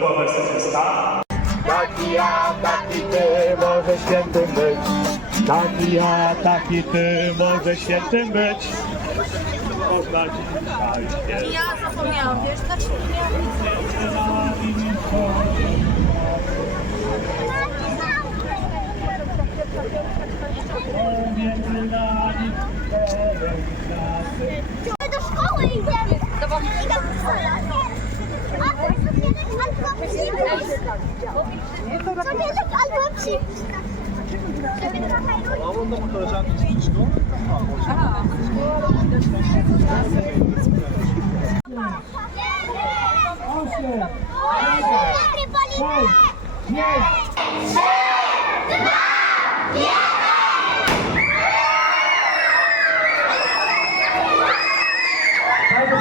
to była. Taki ja, taki ty, może świętym być. Taki ja, taki ty, może świętym być. Poznać. Ja zapomniałam, wiesz, znaczy nie miałam nic. vou te buscar.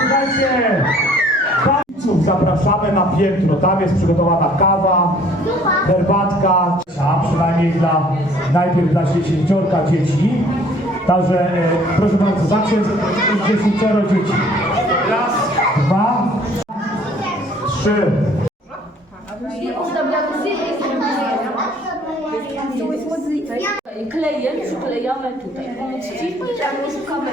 Dajcie! Państwów zapraszamy na piętro. Tam jest przygotowana kawa, herbatka, a przynajmniej dla, najpierw dla dziesięciorka dzieci. Także e, proszę bardzo, za księdzem jest dziesięcioro dzieci. Raz, dwa, trzy. Klejem przyklejamy tutaj. Pomóc ci, szukamy